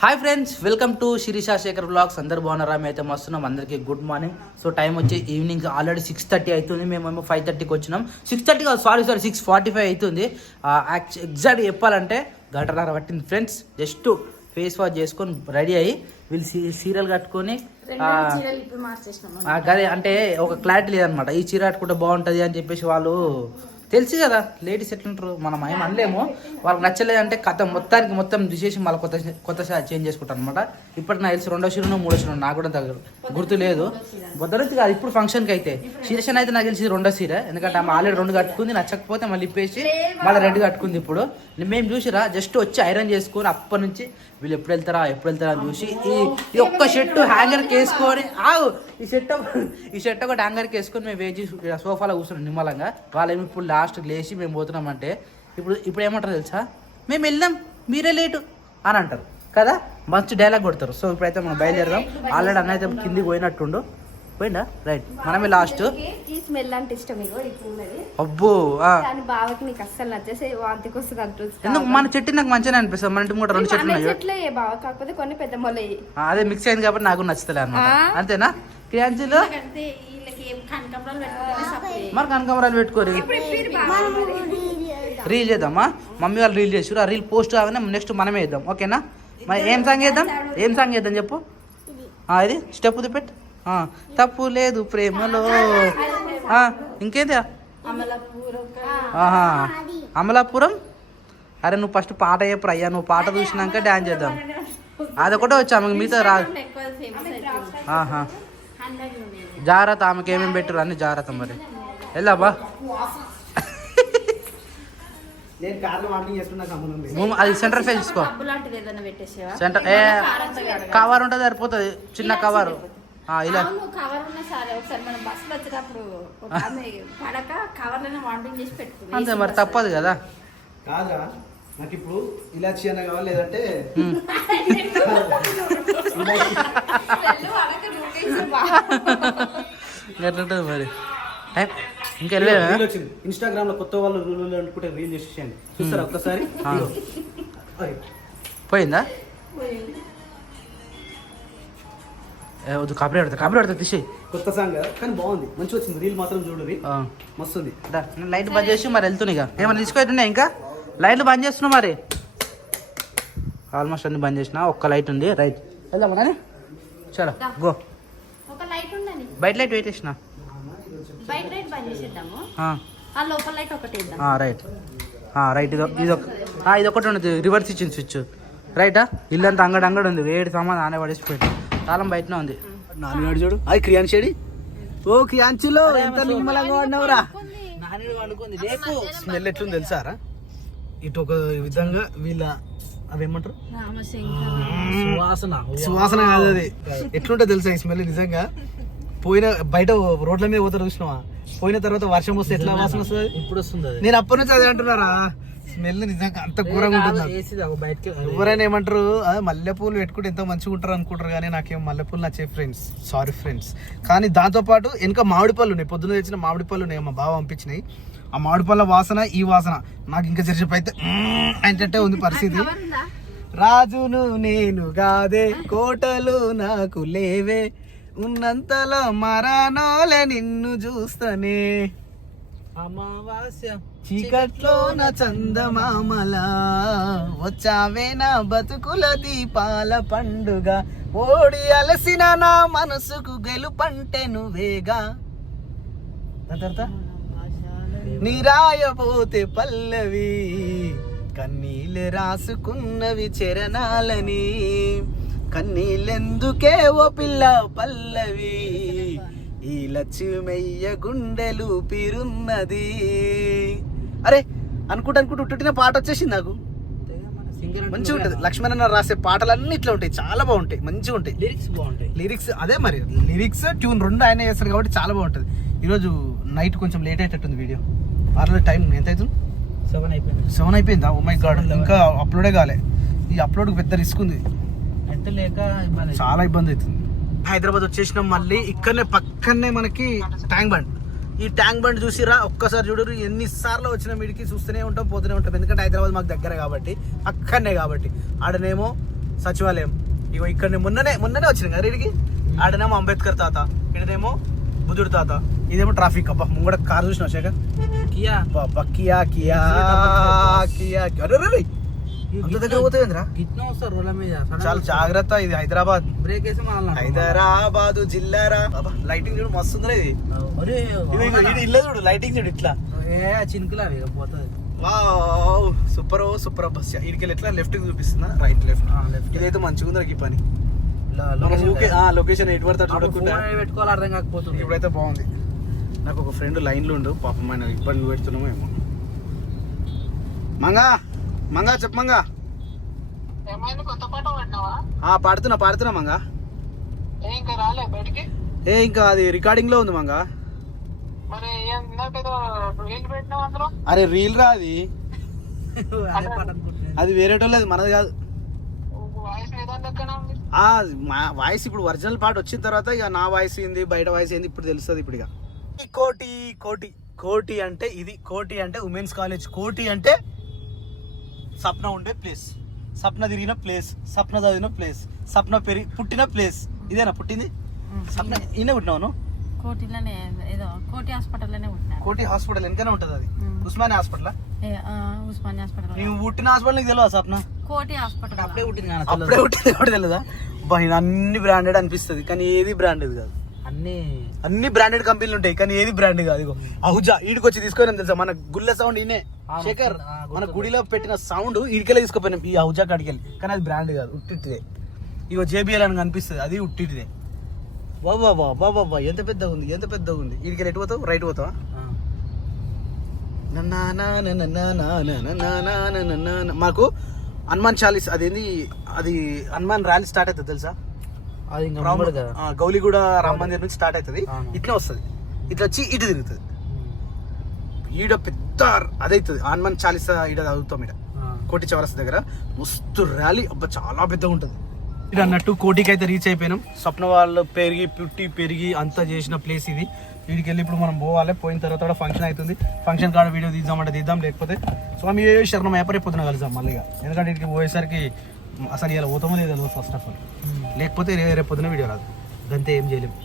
Hi friends, welcome to Sirisha Shekhar blogs. అందరు బాగున్నారా? మేము అయితే మస్తున్నాం. అందరికీ గుడ్ మార్నింగ్. సో టైం వచ్చి ఈవినింగ్ ఆల్రెడీ 6:30 అవుతుంది. మేమేమో 5:30కి వచ్చినాం. 6:30 కాదు, సారీ 6:45 అవుతుంది. ఎగ్జాక్ట్ చెప్పాలంటే గంటన్నర పట్టింది ఫ్రెండ్స్. జస్ట్ ఫేస్ వాష్ చేసుకొని రెడీ అయ్యి వీళ్ళు సీరియల్ కట్టుకొని అదే అంటే ఒక క్లారిటీ లేదనమాట. ఈ చీర కట్టుకుంటే బాగుంటుంది అని చెప్పేసి వాళ్ళు తెలుసు కదా లేడీస్ ఎట్లుంటారు, మనం ఏం అనలేము. వాళ్ళకి నచ్చలేదంటే కథ మొత్తం తీసేసి మళ్ళీ కొత్త చేంజ్ చేసుకుంటారు అనమాట. ఇప్పటికి నాకు తెలిసి 2వ చీరనో 3వ చీరనో నాకు కూడా గుర్తు లేదు. బొద్దరైతే కాదు, ఇప్పుడు ఫంక్షన్కి అయితే శీర్షణ అయితే నాకు తెలిసి 2వ చీర. ఎందుకంటే ఆమె ఆల్రెడీ 2 కట్టుకుంది, నచ్చకపోతే మళ్ళీ ఇప్పేసి మళ్ళీ 2 కట్టుకుంది. ఇప్పుడు మేము చూసిరా జస్ట్ వచ్చి ఐరన్ చేసుకొని అప్పటి నుంచి వీళ్ళు ఎప్పుడు వెళ్తారా అని చూసి ఈ ఒక్క షర్టు హ్యాంగర్కి వేసుకొని ఈ షర్ట్ ఒకటి హ్యాంగర్కి వేసుకొని మేము వేచి సోఫాలో కూర్చున్నాం నిమ్మలంగా. వాళ్ళేమి ఇప్పుడు లాస్ట్ లేచి మేము పోతున్నామంటే ఇప్పుడు ఏమంటారు తెలుసా, మేము వెళ్ళాం మీరే లేటు అని అంటారు కదా, మంచి డైలాగ్ కొడతారు. సో ఇప్పుడైతే మనం బయలుదేరదాం. ఆల్రెడీ అన్న అయితే కిందికి పోయినట్టుండు. పోయిందా? రైట్, మనమే లాస్ట్. స్మెల్ అంటే ఇష్టం అబ్బో బావకి నీకు అస్సలు నచ్చేసి వాంతికి వస్తుంది అంటుంది. ఎందుకు? మన చెట్టు నాకు మంచిగా అనిపిస్తుంది. మన ఇంటి కూడా 2 చెట్లు ఉన్నాయి బావ, కాకపోతే కొన్ని పెద్ద మొలయ్యి అదే మిక్స్ అయింది కాబట్టి నాకు నచ్చుతలే అన్నమాట. అంతేనా? క్రియాంజీలో మరి కనకమరాలు పెట్టుకోరు. రీల్ చేద్దామా? మమ్మీ వాళ్ళు రీల్ చేసారు. ఆ రీల్ పోస్ట్ కాగానే నెక్స్ట్ మనమే వేద్దాం. ఓకేనా? మరి ఏం సాంగ్ వేద్దాం చెప్పు. ఇది స్టెప్ పెట్టు. తప్పు లేదు ప్రేమలో. ఇంకేంది? అమలాపురం. అరే నువ్వు ఫస్ట్ పాట చెప్పు అయ్యా. నువ్వు పాట చూసినాక డాన్స్ చేద్దాం. అదొకటే వచ్చాము, మీతో రాదు. జాగ్రత్త, ఆమెకి ఏమేమి పెట్టరు అన్ని జాగ్రత్త. మరి వెళ్దాబా. అది సెంటర్ ఫేస్ తీసుకో. సెంటర్ కవర్ ఉంటుంది, సరిపోతుంది. చిన్న కవర్ ఇలా అంతే మరి, తప్పదు కదా. నాకు ఇప్పుడు ఇలాచి అన్న కావాలి, లేదంటే ఎట్లుంటుంది మరి టైం. ఇంకా ఇన్స్టాగ్రామ్ లో కొత్త వాళ్ళు అనుకుంటే రీల్ చేసేయండి, చూస్తారా ఒక్కసారి? పోయిందా? కాపీ పెడతా తీసి. కొత్త సాంగ్ కదా, కానీ బాగుంది, మంచి వచ్చింది. రీల్ మాత్రం చూడండి, మస్తుంది. లైట్ బంద్ చేసి మరి వెళ్తున్నాయి. ఏమైనా తీసుకోతున్నాయి? ఇంకా లైట్లు బంద్ చేస్తున్నావు మరి. ఆల్మోస్ట్ అన్ని బంద్ చేసిన, ఒక్క లైట్ ఉంది. రైట్, వెళ్దామా? చలో గో. బయట లైట్ పెట్టేసిన. రైట్, ఇది ఒకటి ఉండదు, రివర్స్ ఇచ్చింది స్విచ్. రైటా? ఇల్లంతా అంగడి ఉంది. వేడి సామాన్ ఆనే పడేసిపోయింది. తాళం బయటనే ఉంది. నాన్నగాడు చూడు. అది క్రియాన్ షేడి. ఓ క్రియాంచులో ఎంత నిమ్మలంగా వాడినవురా. స్మెల్ ఎట్లుంది తెలుసారా? ఇటు ఒక విధంగా వీళ్ళ అవేమంటారు, సువాసన కాదు అది. ఎట్లుంటే తెలుసా ఈ స్మెల్? నిజంగా పోయిన బయట రోడ్ల మీద పోతారు చూసినావా, పోయిన తర్వాత వర్షం వస్తే ఎట్లా వాసన వస్తుంది? ఇప్పుడు వస్తుంది. నేను అప్పటి నుంచి అదే అంటున్నారా, స్మెల్ నిజంగా అంత ఘోరంగా ఉంటుంది. ఎవరైనా ఏమంటారు, మల్లెపూలు పెట్టుకుంటే ఎంతో మంచిగా ఉంటారు అనుకుంటారు, కానీ నాకేం మల్లెపూలు నచ్చే ఫ్రెండ్స్. Sorry friends. కానీ దాంతోపాటు వెనక మామిడి పళ్ళు ఉన్నాయి, పొద్దున్న తెచ్చిన మామిడి పళ్ళు ఉన్నాయి, మా బావ పంపించినాయి. ఆ మామిడి పళ్ళ వాసన, ఈ వాసన నాకు ఇంకా జరిసేపు అయితే అంటే ఉంది పరిస్థితి. రాజును నేను కాదే, కోటలు నాకు లేవే, ఉన్నంతలో మరానోలే నిన్ను చూస్తనే, అమావాస్య చీకట్లో నా చందమామలా వచ్చావే నా బతుకుల దీపాల పండుగ, ఓడి అలసిన నా మనసుకు గెలుపంటే నువ్వేగా, నీరాయబోతే పల్లవి కన్నీళ్ళు రాసుకున్నవి చరణాలని, కన్నీళ్ళెందుకే ఓ పిల్ల పల్లవి, ఈ లక్ష్మయ్య గుండెలు పిరున్నది. అరే అనుకుంటా ఉట్టిన పాట వచ్చేసింది నాకు. మంచిగా ఉంటుంది. లక్ష్మణ రాసే పాటలన్నీ ఇట్లా ఉంటాయి, చాలా బాగుంటాయి, మంచిగా ఉంటాయి. లిరిక్స్ అదే మరి, లిరిక్స్ ట్యూన్ 2 ఆయన చేస్తారు కాబట్టి చాలా బాగుంటుంది. ఈరోజు నైట్ కొంచెం లేట్ అయ్యేటట్టుంది వీడియో. ఆల్రెడీ టైం ఎంత అవుతుంది? 7 అయిపోయిందా? ఓ మై గాడ్, ఇంకా అప్లోడే కాలే. ఈ అప్లోడ్కి పెద్ద రిస్క్ ఉంది, చాలా ఇబ్బంది అవుతుంది. హైదరాబాద్ వచ్చేసినాం. మళ్ళీ ఇక్కడనే పక్కనే మనకి ట్యాంక్ బండ్. ఈ ట్యాంక్ బండ్ చూసిరా ఒక్కసారి చూడరు. ఎన్నిసార్లు వచ్చిన వీడికి చూస్తూనే ఉంటాం, పోతూనే ఉంటాం. ఎందుకంటే హైదరాబాద్ మాకు దగ్గర కాబట్టి, పక్కనే కాబట్టి. ఆడనేమో సచివాలయం. ఇగో ఇక్కడ మొన్ననే వచ్చిన కదా ఇడికి. ఆడనేమో అంబేద్కర్ తాత, ఇక్కడనేమో బుద్ధుడు తాత, ఇదేమో ట్రాఫిక్. అబ్బా ముంగడ కార్ చూసినావు Shekhar? Kia Kia Kia Kia. అరే అంత దగ్గర పోతుందిరా, గిట్న వస్తారు రోడ్ల మీద. చాలా జాగ్రత్త. ఇది హైదరాబాద్, బ్రేక్ వేసి హైదరాబాద్ జిల్లారా. లైటింగ్ చూడు మస్తు ఉంది ఇది. అరే ఇల్లు చూడు, లైటింగ్ చూడు ఇట్లా. చినుకులు అవి పోతుంది. Wow super bus. ఇడికి ఎట్లా లెఫ్ట్ చూపిస్తున్నా, రైట్ లెఫ్ట్. ఇదైతే మంచిగా ఉంది ఈ పని. లొకేషన్ ఎటు పడతాడు చూడకుండా పెట్టుకోవాలి, అర్థం కాకపోతుంది. ఇప్పుడైతే బాగుంది. నాకు ఒక ఫ్రెండ్ లైన్లో ఉండు, పాపం ఆయన ఇబ్బంది పెడుతున్నామో ఏమో. మంగా చెప్పు మంగా. పాడుతున్నా మంగా. ఇంకా అది రికార్డింగ్ లో ఉంది మంగా. అరే రీల్ రా అది. అది వేరేటోళ్ళది, మనది కాదు. వాయిస్ ఇప్పుడు ఒరిజినల్ పాట వచ్చిన తర్వాత ఇక నా వాయిస్ ఏంది, బయట వాయిస్ ఏంది ఇప్పుడు తెలుస్తుంది. ఇప్పుడు ఇక కోటి అంటే ఇది. కోటి అంటే ఉమెన్స్ కాలేజ్. కోటి అంటే సప్న ఉండే ప్లేస్, సప్న తిరిగిన ప్లేస్, సప్న చదివిన ప్లేస్, సప్న పుట్టిన ప్లేస్. ఇదేనా పుట్టింది? సప్న ఈయన పుట్టినావు? కోటిలోనే ఏదో కోటి హాస్పిటల్లోనే పుట్టినా. కోటి హాస్పిటల్ వెనకనే ఉంటుంది అది. ఉస్మానియా హాస్పిటల్. ఉస్మానియా హాస్పిటల్. నువ్వు పుట్టిన హాస్పిటల్ నీకు తెలియదా సప్న? కోటి హాస్పిటల్ అప్పుడే పుట్టింది. అప్పుడే పుట్టింది కూడా తెలియదా? అన్ని బ్రాండెడ్ అనిపిస్తుంది కానీ ఏది బ్రాండెడ్ కాదు. అన్ని బ్రాండెడ్ కంపెనీలు ఉంటాయి కానీ ఏది బ్రాండ్ కాదు. ఇగో అహుజా ఈడికి వచ్చి తీసుకొని తెలుసా, మన గుళ్ళ సౌండ్ ఈయనే శేఖర్, మన గుడిలో పెట్టిన సౌండ్ ఈడికెళ్ళి తీసుకుపోయినాం ఈ అహుజా కాడికెళ్ళి. కానీ అది బ్రాండ్ కాదు, ఉట్టిదే. ఇగో జేబిఎల్ అని కనిపిస్తుంది, అది ఉట్టిదే. బాబా ఎంత పెద్దగా ఉంది. ఈడికెళ్ళి ఎటు పోతావు? రైట్ పోతావా? మాకు హనుమాన్ చాలీస్ అదేంది, అది హనుమాన్ ర్యాలీ స్టార్ట్ అవుతుంది తెలుసా? అది గౌలిగూడ రామ మందిర్ నుంచి స్టార్ట్ అవుతుంది. ఇట్లా వస్తుంది, ఇట్లా వచ్చి ఇటు తిరుగుతుంది. ఈడ పెద్ద అదైతుంది హనుమాన్ చాలీసా. ఈడ చదువుతాం ఈడ కోటి చౌరస్తా దగ్గర. మస్తు ర్యాలీ, అబ్బా చాలా పెద్దగా ఉంటుంది. ఇది అన్నట్టు కోటికి అయితే రీచ్ అయిపోయినాం. స్వప్న వాళ్ళు పెరిగి అంతా చేసిన ప్లేస్ ఇది. వీడికి వెళ్ళి ఇప్పుడు మనం పోవాలి. పోయిన తర్వాత కూడా ఫంక్షన్ అవుతుంది. ఫంక్షన్ కాడ వీడియో తీద్దామంటే తీద్దాం, లేకపోతే స్వామి శరణం ఏపరే పొద్దున కలుద్దాం మళ్ళీ. ఎందుకంటే వీడికి పోయేసరికి అసలు ఇలా పోతామో లేదు ఫస్ట్ ఆఫ్ ఆల్. లేకపోతే రేపు పొద్దున వీడియో రాదు, అంతే ఏం చేయలేము.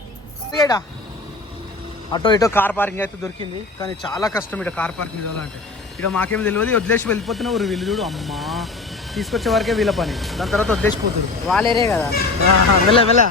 అటో ఇటో కార్ పార్కింగ్ అయితే దొరికింది కానీ చాలా కష్టం ఇక్కడ కార్ పార్కింగ్ అంటే. ఇక మాకేం తెలియదు, వదిలేసి వెళ్ళిపోతున్నా. వీళ్ళు చూడు అమ్మా, తీసుకొచ్చే వరకే వీళ్ళ పని, దాని తర్వాత వదిలేసిపోతుంది. వాళ్ళేరే కదా. వెళ్ళ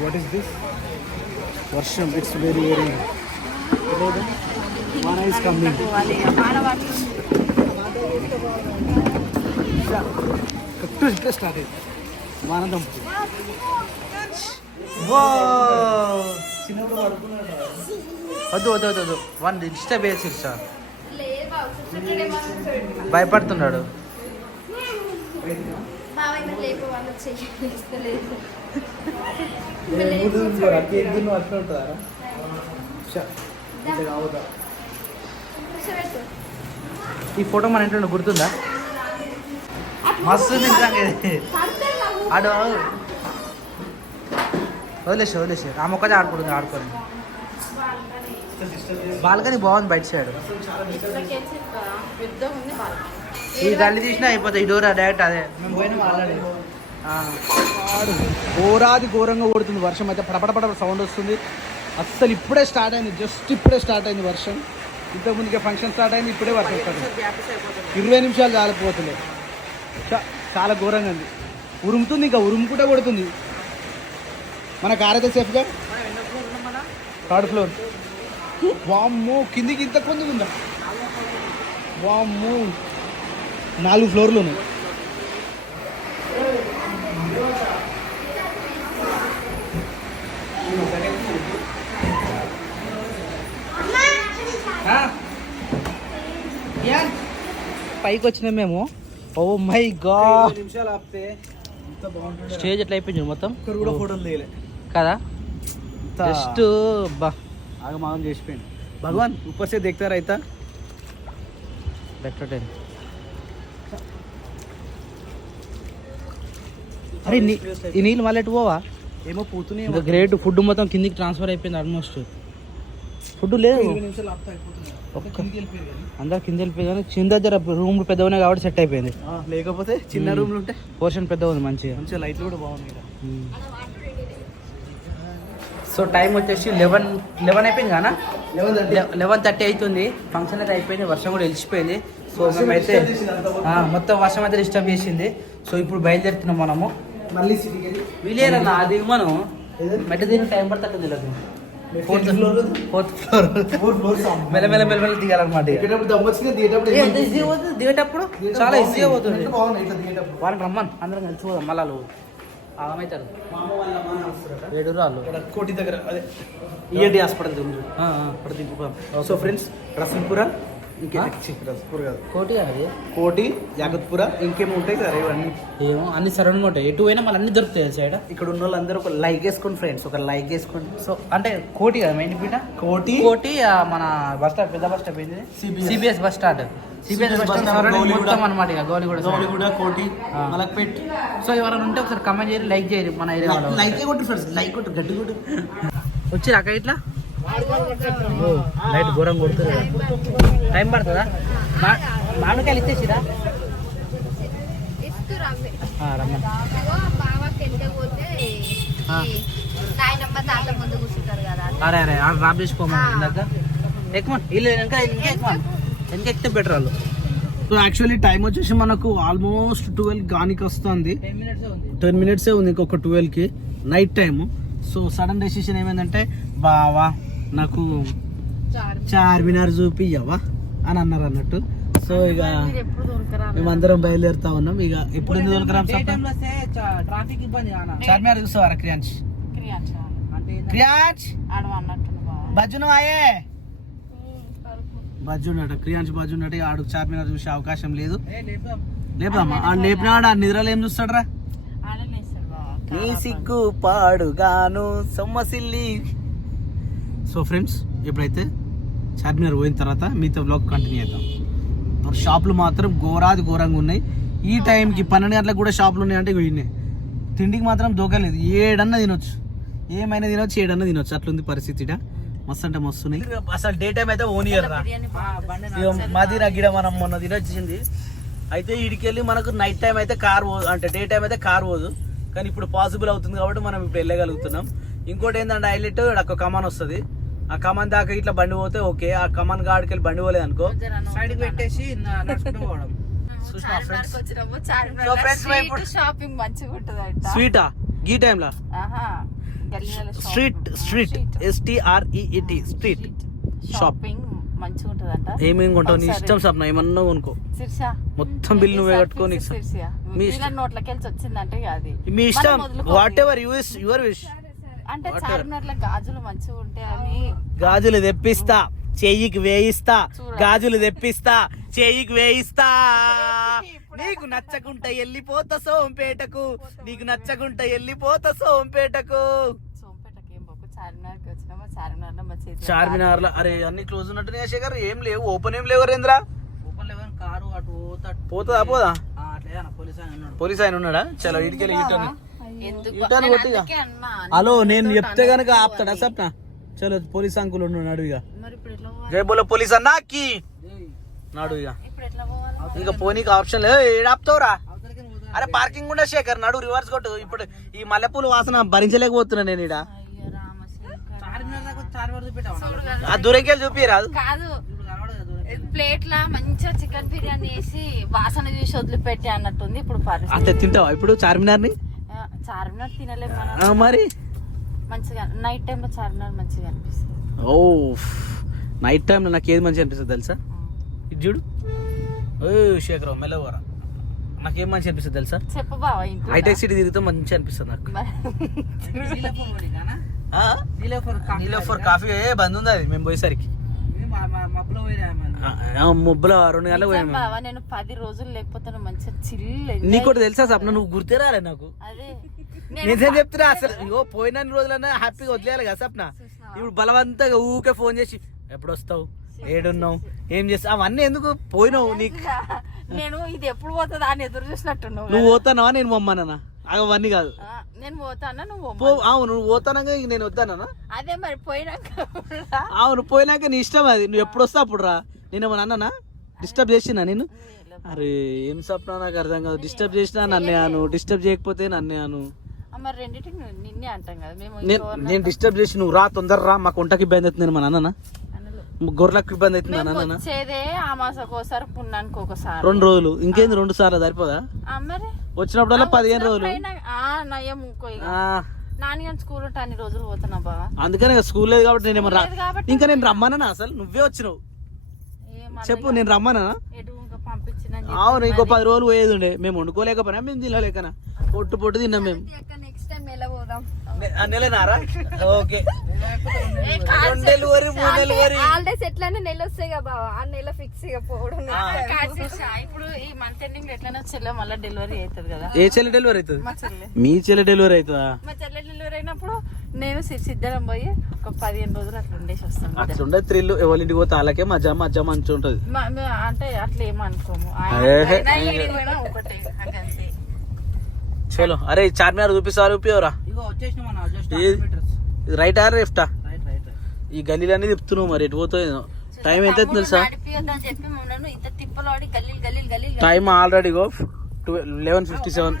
What is this? Varsham. It's very Vana is coming. Cactus started. Vanadam. Wow. వద్దు వన్ డిస్టర్బ్ చేసి భయపడుతున్నాడు. ఈ ఫోటో మన ఇంట్లో గుర్తుందా? మస్తు ఆడు వదిలేసి ఆ మొక్కదే ఆడుకొని బాల్కనీ బాగుంది బయట సైడ్. ఈ గల్లి తీసినా అయిపోతాయి. ఈ డోర్ డైరెక్ట్ అదే మేము పోయినాం ఆల్రెడీ. ఘోరంగా కొడుతుంది వర్షం అయితే, పడపడ సౌండ్ వస్తుంది. అస్సలు ఇప్పుడే స్టార్ట్ అయింది, జస్ట్ ఇప్పుడే స్టార్ట్ అయింది వర్షం. ఇంతకుముందుకే ఫంక్షన్ స్టార్ట్ అయింది, ఇప్పుడే వర్షం స్టార్ట్ అయింది. 20 నిమిషాలు చాలిపోతుంది. చాలా ఘోరంగా ఉంది. ఉరుముతుంది, ఇంకా ఉరుముకుంటే కొడుతుంది. మన కార్ అయితే సేఫ్గా థర్డ్ ఫ్లోర్. వామ్మో, కిందికి ఇంత కొంది ఉందా? వామ్మో, 4 ఫ్లోర్లు ఉన్నాయి. పైకి వచ్చినాం మేము. ఓ మై గాడ్, నిమిషాలు ఆపితే ఎంత బాగుంటుంది. స్టేజ్ ఎట్లా అయిపోయింది మొత్తం. ఒక్కరు కూడా ఫోటోలు తీయలే కదా, జస్ట్ బా ఆగమాగం చేసిపోయింది. భగవాన్ ऊपर से देखता रहता. Better time. అరే ఈ నీళ్ళు మళ్ళీ ఎటు పోవా? ఏమో పోతున్నాయి. ఇంకా గ్రేట్. ఫుడ్ మొత్తం కిందికి ట్రాన్స్ఫర్ అయిపోయింది ఆల్మోస్ట్. ఫుడ్ లేదు, 20 నిమిషాలు ఆపితే అయిపోతుంది. అందరు కింద వెళ్ళిపోయి, కానీ కింద దగ్గర రూమ్ పెద్ద ఉన్నాయి కాబట్టి సెట్ అయిపోయింది. లేకపోతే చిన్న రూమ్లు ఉంటే పోర్షన్ పెద్ద ఉంది మంచిగా. మంచిగా లైట్లు కూడా బాగున్నాయి. సో టైం వచ్చేసి 11 అయిపోయింది కదా, 11:30 అవుతుంది. ఫంక్షన్ అయితే అయిపోయింది, వర్షం కూడా వెలిసిపోయింది. సో మేమైతే మొత్తం వర్షం అయితే డిస్టర్బ్ చేసింది. సో ఇప్పుడు బయలుదేరుతున్నాం మనము మళ్ళీ సిటీకి వీలేరన్నా. అది మనం మెట్ట దీనికి టైం పడుతుంది. ఫోర్త్ ఫ్లోర్ మెల్లమెల్ల దిగాలన్నమాట. దిగేటప్పుడు చాలా ఈజీగా పోతుంది. వాళ్ళని రమ్మని అందరం కలిసి పోదాం. మళ్ళీ ఆగమవుతారు. ఏడుగురు వాళ్ళు కోటి దగ్గర అదే ENT hospital దింపుతాం. So friends, Rasoolpura రసల్పూర్ కాదు, కోటి అది కోటి, యాగత్పుర, ఇంకేమో ఉంటాయి కదా ఇవన్నీ. ఏమో అన్ని సరౌండింగ్ ఉంటాయి. ఎటు పోయినా మళ్ళీ అన్ని దొరుకుతాయి సైడ్. ఇక్కడ ఉన్న వాళ్ళందరూ ఒక లైక్ వేసుకోండి ఫ్రెండ్స్, ఒక లైక్ వేసుకోండి. సో అంటే కోటి కదా మెయిన్ పీట. కోటి మన బస్ స్టాప్, పెద్ద బస్ స్టాప్ ఏంది, CBS bus stand. CBS bus stand మొత్తం అనమాట. ఇక గౌలిగూడ, కోటి, మలక్పేట్. సో ఎవరైనా ఉంటే ఒకసారి కమెంట్ చేయరు, లైక్ చేయరు. మన ఏరియా లైక్ కొట్టు ఫ్రెండ్స్, లైక్ కొట్టు, గట్టి కొట్టు. వచ్చి అక్క ఇట్లా లైట్ ఘోరం కొడుతుంది. టైం పడుతుందా? మామిడికాయలు ఇచ్చేసిరా? రమ్మని. అరే అరే డ్రాప్ చేసుకోమా ఇందాక. ఎక్కువ ఇల్లు వెనక ఎక్కితే బెటర్ వాళ్ళు. సో యాక్చువల్లీ టైం వచ్చేసి మనకు ఆల్మోస్ట్ 12 గానికి వస్తుంది. 10 మినిట్సే ఉంది ఇంకొక 12కి night time. So sudden decision ఏమైందంటే, బావా నాకు చార్మినార్ చూపియ్యవా అని అన్నారు అన్నట్టు. సో ఇక మేమందరం బయలుదేరుతా ఉన్నాం. ఇక ఎప్పుడు ట్రాఫిక్ ఇబ్బంది. చార్మినార్ చూస్తావారా క్రియాంష్? క్రియాంష్ బజ్జును ఆయే బజ్జున్నట, క్రియాంష్ బజ్జున్నట. ఆడు చార్మినార్ చూసే అవకాశం లేదు. లేపమ్మా, ఆడు లేపినాడు. ఆ నిద్రలో ఏం చూస్తాడరా? నీ సిగ్గు పాడుగాను సొమ్మసిల్లి. సో ఫ్రెండ్స్, ఎప్పుడైతే చార్మినార్ పోయిన తర్వాత మీతో బ్లాగ్ కంటిన్యూ చేద్దాం. షాపులు మాత్రం ఘోరంగా ఉన్నాయి. ఈ టైంకి 12 గంటలకు కూడా షాపులు ఉన్నాయంటే పోయినాయి. తిండికి మాత్రం దోకలేదు. 7 తినొచ్చు, ఏమైనా తినొచ్చు, 7 తినొచ్చు. అట్లుంది పరిస్థితి. మస్తు అంటే మస్తున్నాయి. అసలు డే టైం అయితే ఓనియర్ రా. మదీనా గిడ మనం మొన్న తినొచ్చింది. అయితే వీడికెళ్ళి మనకు నైట్ టైం అయితే కార్ పోదు, అంటే డే టైం అయితే కార్ పోదు. కానీ ఇప్పుడు పాసిబుల్ అవుతుంది కాబట్టి మనం ఇప్పుడు వెళ్ళగలుగుతున్నాం. ఇంకోటి ఏంటంటే హైలైట్, ఒక కమాన్ వస్తుంది. ఆ కమాన్ దాకా ఇట్లా బండి పోతే ఓకే. ఆ కమాన్ గాడికి వెళ్ళి బండి పోలేదు అనుకో, సైడ్ పెట్టేసి షాపింగ్ మంచిగా ఉంటుంది. స్వీటా ఈ టైంలో స్ట్రీట్ STREET స్ట్రీట్ షాపింగ్ మంచిగా ఉంటదంట. ఏమేమి కొంటావు నీ ఇష్టం సప్న, ఏమన్నా కొనుక్కో. మొత్తం బిల్ నువ్వే కట్టుకోని నోట్లకి వెళ్ళి వచ్చిందంటే అది మీ ఇష్టం. What ever your wish. అంటే చార్మినార్లో గాజులు మంచిగా ఉంటాయని గాజులు తెప్పిస్తా, చెయ్యికి వేయిస్తా. గాజులు తెప్పిస్తా, చెయ్యికి వేయిస్తా. నీకు నచ్చకుంటా వెళ్ళిపోతా సోంపేటకు, నీకు నచ్చకుంటా వెళ్ళిపోతా సోంపేటకు. చార్మినార్ లో అరే అన్ని క్లోజ్ ఉన్నట్టు శేఖర్. ఏం లేవు, ఓపెన్ ఏం లేవు. రేంద్రా కారు అటు పోతుందా? పోదా? పోలీస్ ఆయన ఉన్నాడా? చలో ఇటుకెళ్ళి యూటర్న్ కొట్టిగా. హలో, నేను చెప్తే గనక ఆపుతాడా సప్న? చలో పోలీస్ అంకుల్ ఉన్నాడు. ఇక జై బోలో పోలీస్ అన్నాకి నాడు. ఇక ఇంకా పోనీకి ఆప్షన్ లేదు. ఏడాపుతావురా? అరే పార్కింగ్ ఉండే శేఖర్, నడు రివర్స్ కొట్టు. ఇప్పుడు ఈ మల్లెపూల వాసన భరించలేకపోతున్నా నేను. ఇడ ఆ దూరంకెళ్ళి చూపిరాదు. కాదు, ప్లేట్ లా మంచిగా చికెన్ బిర్యానీ వేసి వాసన చూసి వదిలిపెట్టి అన్నట్టుంది ఇప్పుడు పరిస్థితి. అంతే తింటావా ఇప్పుడు చార్మినార్ ని? చార్మినార్ తినలేము మనం. మరి మంచిగా నైట్ టైం లో చార్మినార్ మంచిగా అనిపిస్తుంది. ఓ నైట్ టైంలో నాకు ఏది మంచిగా అనిపిస్తుంది తెలుసా? ఇది చూడు. ఓ శేఖరం మెల్లవరా, నాకేం మంచిగా అనిపిస్తుంది తెలుసా? చెప్పు బావ ఇంట్లో హైటెక్ సిటీ తిరిగితే మంచిగా అనిపిస్తుంది నాకు. నీలోఫర్ కాఫీ బంద్ ఉంది, అది మేము పోయేసరికి ముబ్బులో 2 గంటలకు పోయాము. బావ నేను 10 రోజులు లేకపోతే నువ్వు మంచిగా చిల్. నీకోటి తెలుసా సప్న, నువ్వు గుర్తే రాలే నాకు. అదే నిజం చెప్తున్నా అసలు. ఇగో పోయిన రోజులన్నా హ్యాపీగా వదిలేయాలి కదా సప్న. ఇప్పుడు బలవంతంగా ఊకే ఫోన్ చేసి ఎప్పుడు వస్తావు, ఏడున్నావు, ఏం చేస్తావు, అవన్నీ ఎందుకు పోయినావు? నీకు నేను ఇది ఎప్పుడు పోతుందా అని ఎదురు చూసినట్టున్నావు. నువ్వు పోతానా నేను పొమ్మన్నా? అవన్నీ కాదు, నేను పోతానా నువ్వు అవును నువ్వు పోతానగా నేను వద్దానా? అదే మరి పోయినాక అవును పోయినాక నీ ఇష్టం, అది నువ్వు ఎప్పుడు వస్తావు అప్పుడు రా. నేనేమన్నా అన్నానా? డిస్టర్బ్ చేసినా నేను? అరే ఏం సప్న నాకు అర్థం కాదు. డిస్టర్బ్ చేసినా నన్నే అను, డిస్టర్బ్ చేయకపోతే నన్నే అను. మరి రెండింటికి నిన్నే అంటాం కదా మేము. నేను డిస్టర్బ్ చేసి నువ్వు రా తొందర రా, మాకు వంటకి ఇబ్బంది అవుతుంది నేను అన్నానా? గొర్రెలకు ఇబ్బంది అవుతుంది అన్నానా? వచ్చేదే ఆ మాసకు ఒకసారి పున్నానికి ఒకసారి 2 రోజులు, ఇంకేంది 2 సార్లు సరిపోదా? మరి వచ్చినప్పుడల్లా 15 రోజులు. నయం ఇంకో నాని స్కూల్ ఉంటే అన్ని రోజులు పోతున్నా బావా. అందుకనే స్కూల్ లేదు కాబట్టి నేనేమో ఇంకా నేను రమ్మన్నా? అసలు నువ్వే వచ్చినావు చెప్పు, నేను రమ్మన్నా? పంపించిన అవును ఇంకో 10 రోజులు పోయేది ఉండే. మేము వండుకోలేకపోయినా, మేము తినలేకనా, పొట్టు తిన్నాం మేము. నెక్స్ట్ టైం ఎలా పోదాం? నెలనారా? ఓకే, 2 డెలివరీ 3 డెలివరీ హాలిడేస్ ఎట్లనే నెల వస్తాయి కదా బావ, ఆ నెల ఫిక్స్ గా పోవడం. ఇప్పుడు ఈ మంత్ ఎండింగ్ ఎట్లైనా చెల్లె మళ్ళీ డెలివరీ అవుతుంది కదా. ఏ చెల్లి డెలివరీ అవుతుంది? మా చెల్లె. మీ చెల్లి డెలివరీ అవుతుందా? మా చెల్లె డెలివరీ అయినప్పుడు నేను సిద్ధం పోయి ఒక 15 రోజులు అట్లా ఉండేసి వస్తాను. అట్లా ఉండే త్రిల్లు. ఎవరి ఇంటికి పోతే వాళ్ళకే మజా మజా మంచి ఉంటది. అంటే అట్లా ఏమనుకోము. ఒకటే అదంతే. చలో అరే చార్మినార్ చూపిస్తారు, చూపివరా? Right are లెఫ్టా? ఈ గల్లీలన్నీ తిప్పుతున్నావు, మరి ఎటు పోతావు? టైం ఎంత తెలుసా? Time already 11:57.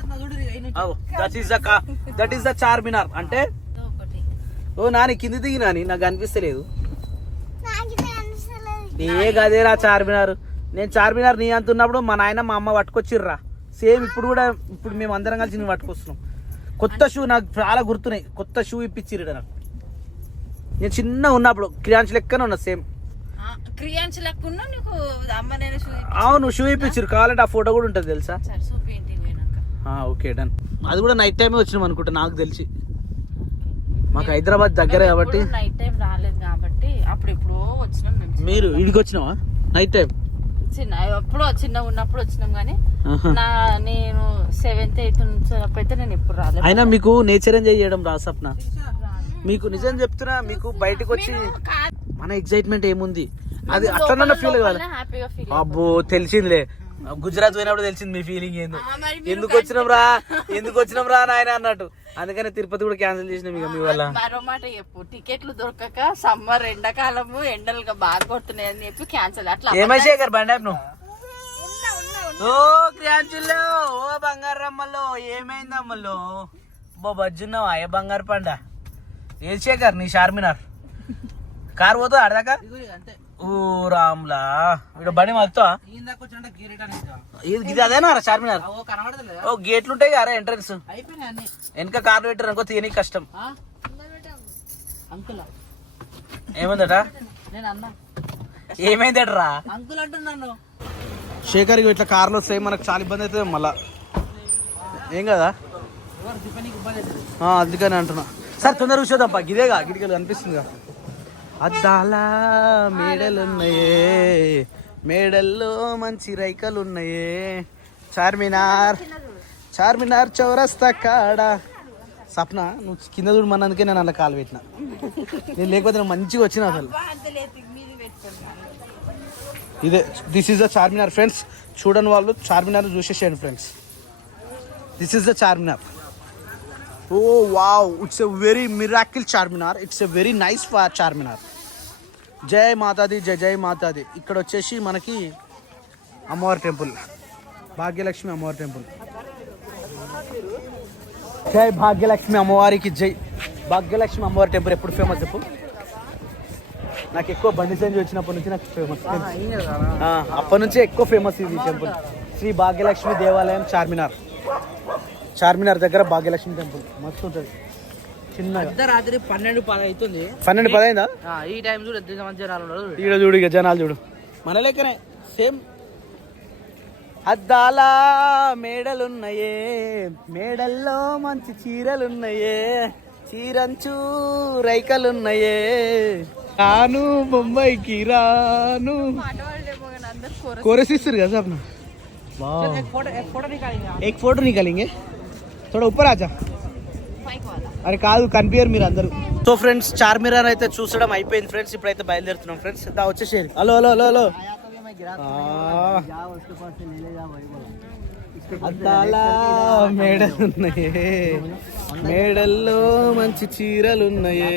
That is the Charminar. అంటే ఓ నాని కింది దిగి నాని, నాకు అనిపిస్తలేదు. ఏ గదేరా చార్మినార్. నేను చార్మినార్ నీ అంత ఉన్నప్పుడు మా నాయన మా అమ్మ పట్టుకొచ్చిర్రా. సేమ్ ఇప్పుడు కూడా, ఇప్పుడు మేము అందరం కలిసి నేను పట్టుకొస్తున్నాం. కొత్త షూ నాకు చాలా గుర్తున్నాయి. కొత్త షూ ఇప్పించిర్రు నాకు. నేను చిన్న ఉన్నప్పుడు క్రియాంశ్ లెక్కనే ఉన్నా సేమ్. క్రియాంశ్ లెక్క నీకు అమ్మ నేను అవును షూ ఇప్పించారు. కావాలంటే ఆ ఫోటో కూడా ఉంటుంది తెలుసా? Okay done. అది కూడా నైట్ టైమే వచ్చినాం అనుకుంటా నాకు తెలిసి. మాకు హైదరాబాద్ దగ్గరే కాబట్టి. నైట్ టైం రాలేదు కాబట్టి అప్పుడు ఎప్పుడో వచ్చినాం. మీరు ఇడికి వచ్చినావా నైట్ టైం? ఎప్పుడో చిన్న ఉన్నప్పుడు వచ్చినాం కానీ నేను 7th 8th అయితే నేను ఎప్పుడు రాలేదు. అయినా మీకు నేచర్ ఎంజాయ్ చేయడం రా సప్న. మీకు నిజం చెప్తున్నా, మీకు బయటకు వచ్చి మన ఎగ్జైట్మెంట్ ఏముంది అది అట్లా ఫీల్ కావాలి. అబ్బో తెలిసిందిలే, గుజరాత్ పోయినప్పుడు తెలిసింది మీ ఫీలింగ్ ఏందో. ఎందుకు వచ్చినాం రా నాయన అన్నట్టు. అందుకని తిరుపతి కూడా క్యాన్సిల్ చేసినాం ఇక మీ వల్ల. మరో మాట చెప్పు, టికెట్లు దొరకక సమ్మర్ ఎండాకాలము ఎండలుగా బాగా కొడుతున్నాయి అని చెప్పి క్యాన్సిల్. అట్లా ఏమైశేఖర్ బండి నువ్వు? ఓ క్రియాంశుల్లో, ఓ బంగారు రమ్మల్లో, ఏమైంది అమ్మల్లో? బజ్జున్నావా ఏ బంగారు పండ? ఏది శేఖర్ నీ చార్మినార్ కారు పోతుంది ఆడదాకా? ఓ రామ్లా ఇక్కడ బండి మలుతా ఇది అదేనా చార్మినార్? ఓ గేట్లు ఉంటాయి కదా ఎంట్రన్స్. వెనక కార్లు పెట్టారు అనుకో తీయని కష్టం. ఏమైందట? ఏమైందట్రా? శేఖర్ ఇట్లా కార్లు వస్తాయి మనకు చాలా ఇబ్బంది అవుతుంది మళ్ళా. ఏం కదా అందుకని అంటున్నా. సరే తొందరగా చూసేద్దాం గిదేగా గిడికలు కనిపిస్తుంది. అద్దాల మేడలున్నాయే, మేడల్లో మంచి రైకలు ఉన్నాయే. చార్మినార్ చౌరస్తా కాడ. సప్న నువ్వు కింద చూడమన్నందుకే నేను అలా కాలు పెట్టిన. నేను లేకపోతే నేను మంచిగా వచ్చిన అసలు. ఇదే this is the Charminar friends. చూడని వాళ్ళు చార్మినార్ చూసేసేయండి friends. This is the Charminar. Oh wow, it's a very miracle Charminar. It's a very nice for Charminar. జై మాతాది, జై జై మాతాది. ఇక్కడ వచ్చేసి మనకి అమ్మవారి టెంపుల్, భాగ్యలక్ష్మి అమ్మవారి టెంపుల్. జై భాగ్యలక్ష్మి అమ్మవారికి జై. భాగ్యలక్ష్మి అమ్మవారి టెంపుల్ ఎప్పుడు ఫేమస్ చెప్పు? నాకు ఎక్కువ బండి సంజయ్ వచ్చినప్పటి నుంచి నాకు ఫేమస్. అప్పటి నుంచే ఎక్కువ ఫేమస్ ఇది టెంపుల్. శ్రీ భాగ్యలక్ష్మి దేవాలయం చార్మినార్. చార్మినార్ దగ్గర భాగ్యలక్ష్మి టెంపుల్ మస్తు ఉంటుంది. చిన్నగా అర్ధరాత్రి 12-10 అవుతుంది. 12-10 అయిందా? ఈ టైం చూడు ఎంత మంది జనాలు ఉన్నారు చూడు. ఈడ చూడు ఇక జనాలు చూడు మన లెక్కనే సేమ్. అద్దాల మేడలున్నాయే, మేడల్లో మంచి చీరలున్నాయే, చీరంచు రైకలున్నాయే, రాను బొంబాయికి రాను. కోరస్ ఇస్తారు కదా సప్న. एक फोटो निकालेंगे आप. एक फोटो निकालेंगे, थोड़ा ऊपर आजा. అరే కాదు కనిపించారు మీరు అందరూ. సో ఫ్రెండ్స్ చార్మినార్ అయితే చూసడం అయిపోయింది ఫ్రెండ్స్. ఇప్పుడైతే బయలుదేరుతున్నాం ఫ్రెండ్స్. దా వచ్చేసేది. Hello hello hello hello. అద్దాల మేడలు ఉన్నాయే, మేడల్లో మంచి చీరలు ఉన్నాయే.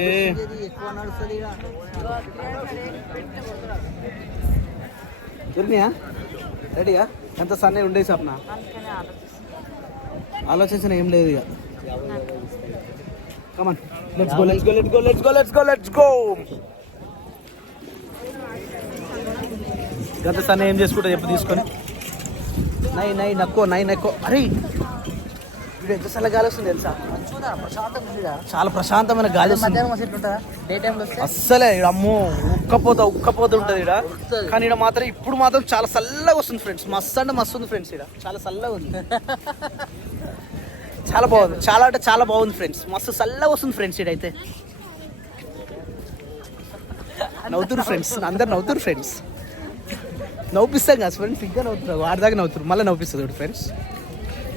దొరికినాయా? రెడీగా ఎంత సన్నే ఉండే సప్న. ఆలోచించిన ఏం లేదు ఇక. Come on, let's go, let's go, let's go, let's go, let's go, let's go. గంట సన్న ఏం చేసుకుంటా చెప్పు తీసుకొని. నై నక్కో. అరే ఇప్పుడు ఎంత చల్ల గాలి వస్తుంది తెలుసా? చాలా ప్రశాంతమైన గాలి వస్తుంది. డే టైంలో వస్తే అస్సలే ఈడ అమ్మో ఉక్కపోత ఉంటుంది ఈడ. కానీ ఈడ మాత్రం ఇప్పుడు మాత్రం చాలా చల్లగా వస్తుంది ఫ్రెండ్స్. మస్తు అంటే మస్తు ఉంది ఫ్రెండ్స్. ఈడ చాలా చల్లగా ఉంది. చాలా బాగుంది. చాలా అంటే చాలా బాగుంది ఫ్రెండ్స్. మస్తు చల్లగా వస్తుంది ఫ్రెండ్స్. ఈడైతే నవ్వుతురు ఫ్రెండ్స్, అందరు నవ్వుతురు ఫ్రెండ్స్. నవ్వుపిస్తాం కదా ఫ్రెండ్స్, ఇంకా నవ్వుతున్నారు. వాడిదాకా నవ్వుతురు, మళ్ళీ నవ్వుపిస్తుంది ఫ్రెండ్స్.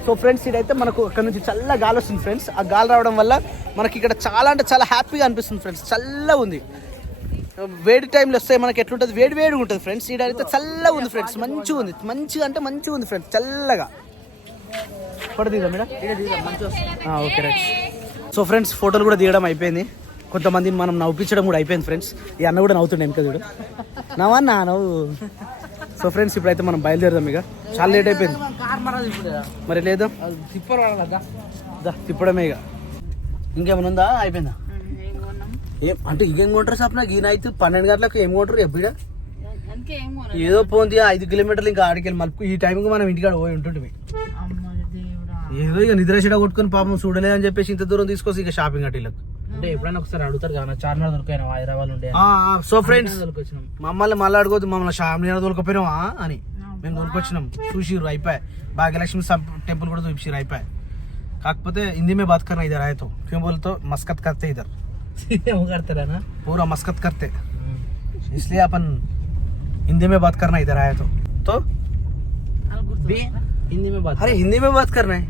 సో ఫ్రెండ్స్ ఇదైతే మనకు అక్కడ నుంచి చల్ల గాలి వస్తుంది ఫ్రెండ్స్. ఆ గాలి రావడం వల్ల మనకి ఇక్కడ చాలా అంటే చాలా హ్యాపీగా అనిపిస్తుంది ఫ్రెండ్స్. చల్లగా ఉంది. వేడి టైంలో వస్తే మనకి ఎట్లుంటుంది, వేడిగా ఉంటుంది ఫ్రెండ్స్. ఈడైతే చల్లగా ఉంది ఫ్రెండ్స్. మంచిగా ఉంది, మంచిగా అంటే మంచిగా ఉంది ఫ్రెండ్స్. చల్లగా ఫోటో దిగుదా madam? Okay right. So friends ఫోటోలు కూడా దిగడం అయిపోయింది. కొంతమందిని మనం నవ్వుపించడం కూడా అయిపోయింది ఫ్రెండ్స్. ఈ అన్న కూడా నవ్వుతుండే ఇంకా చూడు. నవ్వన్నా నవ్వు. సో ఫ్రెండ్స్ ఇప్పుడైతే మనం బయలుదేరదాం. ఇక చాలా లేట్ అయిపోయింది. మరి లేదా తిప్పడమే ఇక. ఇంకేమైనా ఉందా? అయిపోయిందా? ఏం అంటే ఇంకేం కొంటారు సప్న? ఈయన అయితే 12 గంటలకు ఏం కొంటారు ఎప్పుడు? ఏదో పోంది 5 కిలోమీటర్లు ఇంకా ఆడికెళ్ళి మళ్ళీ ఈ టైంకి మనం ఇంటికాడ పోయి ఉంటుంటే ఏదో ఇక నిద్ర చెడ కొట్టుకుని పాపం చూడలేదని చెప్పేసి ఇంత దూరం తీసుకొచ్చి ఇక షాపింగ్ అట్టిలకు. అంటే ఎప్పుడైనా ఒకసారి అడుగుతారు కదా, చార్మినార్ దొరికాను హైదరాబాద్ ఉండే. సో ఫ్రెండ్స్ మమ్మల్ని మళ్ళీ అడగొద్దు, మమ్మల్ని చార్మినార్ దొరకపోయినావా అని. మేము దొరికొచ్చినాం, చూసిర్రు అయిపోయి. భాగ్యలక్ష్మి టెంపుల్ కూడా చూపించారు అయిపోయి. కాకపోతే हिंदी में बात करना इधर आए तो क्यों बोल तो मस्कत करते इधर करते रहना पूरा मस्कत करते, इसलिए अपन हिंदी में बात करना इधर आए तो भी हिंदी में बात. अरे हिंदी में बात करना है.